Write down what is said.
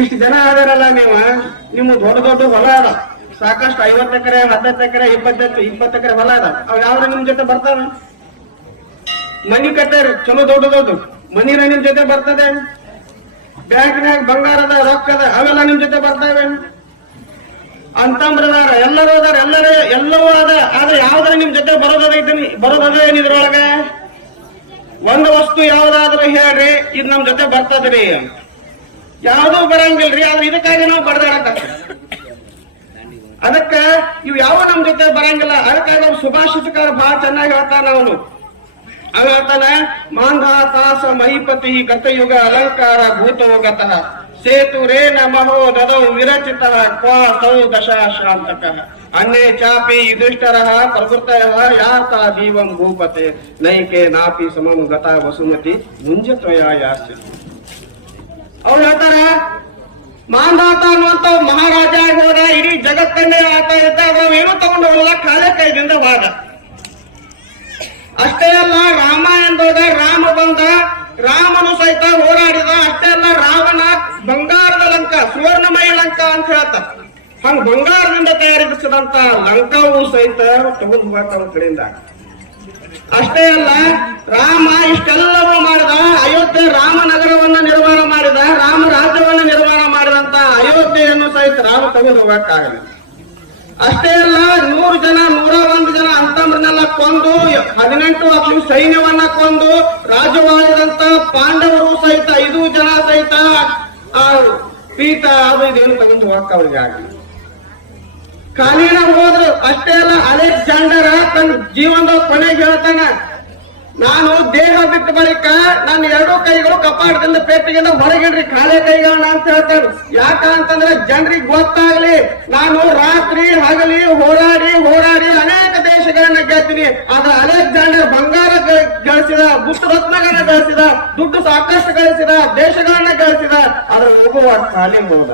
ಇಷ್ಟು ಜನ ಆದಾರಲ್ಲ ನಿಮ್ಮ ದೊಡ್ಡ ದೊಡ್ಡ ಹೊಲ ಅದ ಸಾಕಷ್ಟು 50 ಎಕರೆ 10 ಎಕರೆ 20 ಎಕರೆ ಹೊಲ ಅದ ಅವ್ ಯಾವ್ರ ನಿಮ್ ಜೊತೆ ಬರ್ತಾವ? ಮನಿ ಕಟ್ಟಾರ ಚಲೋ ದೊಡ್ಡ ಮನಿರ ನಿಮ್ ಜೊತೆ ಬರ್ತದೆ. ಬ್ಯಾಂಕ್ನಾಗ ಬಂಗಾರದ ರೊಕ್ಕದ ಅವೆಲ್ಲ ನಿಮ್ ಜೊತೆ ಬರ್ತಾವೆ. ಅಂತಂಬ್ರದಾರ ಎಲ್ಲರೂ ಅದಾರ ಎಲ್ಲವೂ ಅದ. ಆದ್ರೆ ಯಾವ್ದಾರ ನಿಮ್ ಜೊತೆ ಬರೋದದ ಏನಿದ್ರೊಳಗ ಒಂದು ವಸ್ತು ಯಾವ್ದಾದ್ರು ಹೇಳ್ರಿ ಇದು ನಮ್ ಜೊತೆ ಬರ್ತದ್ರಿ. ಯಾವ್ದೂ ಬರಂಗಿಲ್ರಿ. ಆದ್ರೆ ಇದಕ್ಕಾಗಿ ನಾವು ಬಡದಾಡಕ ಅದಕ್ಕ ಇವ್ ಯಾವ ನಮ್ ಜೊತೆ ಬರಂಗಿಲ್ಲ. ಅದಕ್ಕಾಗಿ ನಾವು ಸುಭಾಷಿತಕಾರ ಬಹಳ ಚೆನ್ನಾಗಿ ಹೇಳ್ತಾನ ಅವನು. ಅವ ಹೇಳ್ತಾನ ಮಾಂಧಾತಾಸ ಮಹಿಪತಿ ಗತಯುಗ ಅಲಂಕಾರ ಭೂತೋ ಗತಃ ಸೇತು ರೇನ ಮಹೋ ದದೌ ವಿರಚಿತ ಕ್ವಾ ಸೌ ದಶ ಶಾಂತಕ ಅನ್ಯೇ ಚಾಪಿ ಯುಧಿಷ್ಠರ ಪ್ರವೃತ್ತಯ ಯಾತ ದೀವಂ ಭೂಪತೆ ನೈಕೆ ನಾಪಿ ಸಮಂ ಗತ ವಸುಮತಿ ಮುಂಜತ್ವಯ ಯಾಸ್ಯ. ಅವ್ರು ಹೇಳ್ತಾರ ಮಾಂಧಾತ ಅನ್ನುವಂತ ಮಹಾರಾಜ ಹೋದ ಇಡೀ ಜಗತ್ತನ್ನೇ ಆತ ಇದ್ದಾಗ ಏನು ತಗೊಂಡು ಹೋಗಲ್ಲ, ಕಾಲೇ ಕೈದಿಂದ ಹೋದ. ಅಷ್ಟೇ ಅಲ್ಲ ರಾಮಾಯಣದೋದ ರಾಮ ಬಂದ, ರಾಮನು ಸಹಿತ ಹೋರಾಡಿದ. ಅಷ್ಟೇ ಅಲ್ಲ ರಾವಣ ಬಂಗಾರದ ಲಂಕ ಸುವರ್ಣಮಯ ಲಂಕ ಅಂತ ಹೇಳ್ತ. ಹಂಗ ಬಂಗಾರದಿಂದ ತಯಾರಿಸಿದಂತ ಲಂಕಾವು ಸಹಿತ ತಗೊಂಡು ಹೋಗ್ತಾವ ಕಡೆಯಿಂದ. ಅಷ್ಟೇ ಅಲ್ಲ ರಾಮ ಇಷ್ಟೆಲ್ಲವೂ ಮಾಡಿದ. ಅಯೋಧ್ಯೆ ರಾಮನಗರವನ್ನ ನಿರ್ಮಾಣ ಮಾಡಿದ, ರಾಮ ರಾಜ್ಯವನ್ನ ನಿರ್ಮಾಣ ಮಾಡಿದಂತ ಅಯೋಧ್ಯೆಯನ್ನು ಸಹಿತ ರಾಮ ತಗೊಂಡು ಹೋಗಕ್ಕಾಗಲ್ಲ. ಅಷ್ಟೇ ಅಲ್ಲ 100 ಜನ 101 ಜನ ಅಂತಮ್ರನ್ನೆಲ್ಲ ಕೊಂದು 18 ಲಕ್ಷ ಸೈನ್ಯವನ್ನ ಕೊಂದು ರಾಜವಾದಂತ ಪಾಂಡವರು ಸಹಿತ 5 ಜನ ಸಹಿತ ಆ ಪೀಠ ಅದು ಇದೇನು ತಗೊಂಡು ಹೋಗಕ್ಕ ಅವ್ರಿಗೆ ಆಗಲಿ. ಕಾಲಿನ ಹೋದ್ರು. ಅಷ್ಟೇ ಅಲ್ಲ ಅಲೆಕ್ಸಾಂಡರ್ ತನ್ನ ಜೀವನದ ಕೊನೆಗೆ ಹೇಳ್ತಾನ, ನಾನು ದೇಹ ಬಿಟ್ಟ ಬಳಿಕ ನನ್ನ 2 ಕೈಗಳು ಕಪಾಟದಿಂದ ಪೆಟ್ಟಿಗೆಯಿಂದ ಹೊರಗಿಡ್ರಿ ಖಾಲಿ ಕೈಗಳನ್ನ ಅಂತ ಹೇಳ್ತಾರೆ. ಯಾಕ ಅಂತಂದ್ರೆ ಜನರಿಗೆ ಗೊತ್ತಾಗ್ಲಿ ನಾನು ರಾತ್ರಿ ಹಗಲಿ ಹೋರಾಡಿ ಅನೇಕ ದೇಶಗಳನ್ನ ಗೆಲ್ತೀನಿ. ಆದ್ರೆ ಅಲೆಕ್ಸಾಂಡರ್ ಬಂಗಾರ ಗಳಿಸಿದ, ಬುದ್ಧ ರತ್ನಗಳನ್ನ ಗಳಿಸಿದ, ದುಡ್ಡು ಸಾಕಷ್ಟು ಗಳಿಸಿದ, ದೇಶಗಳನ್ನ ಗಳಿಸಿದ, ಅದ್ರ ಹೋಗುವ ಖಾಲಿ ಹೋದ.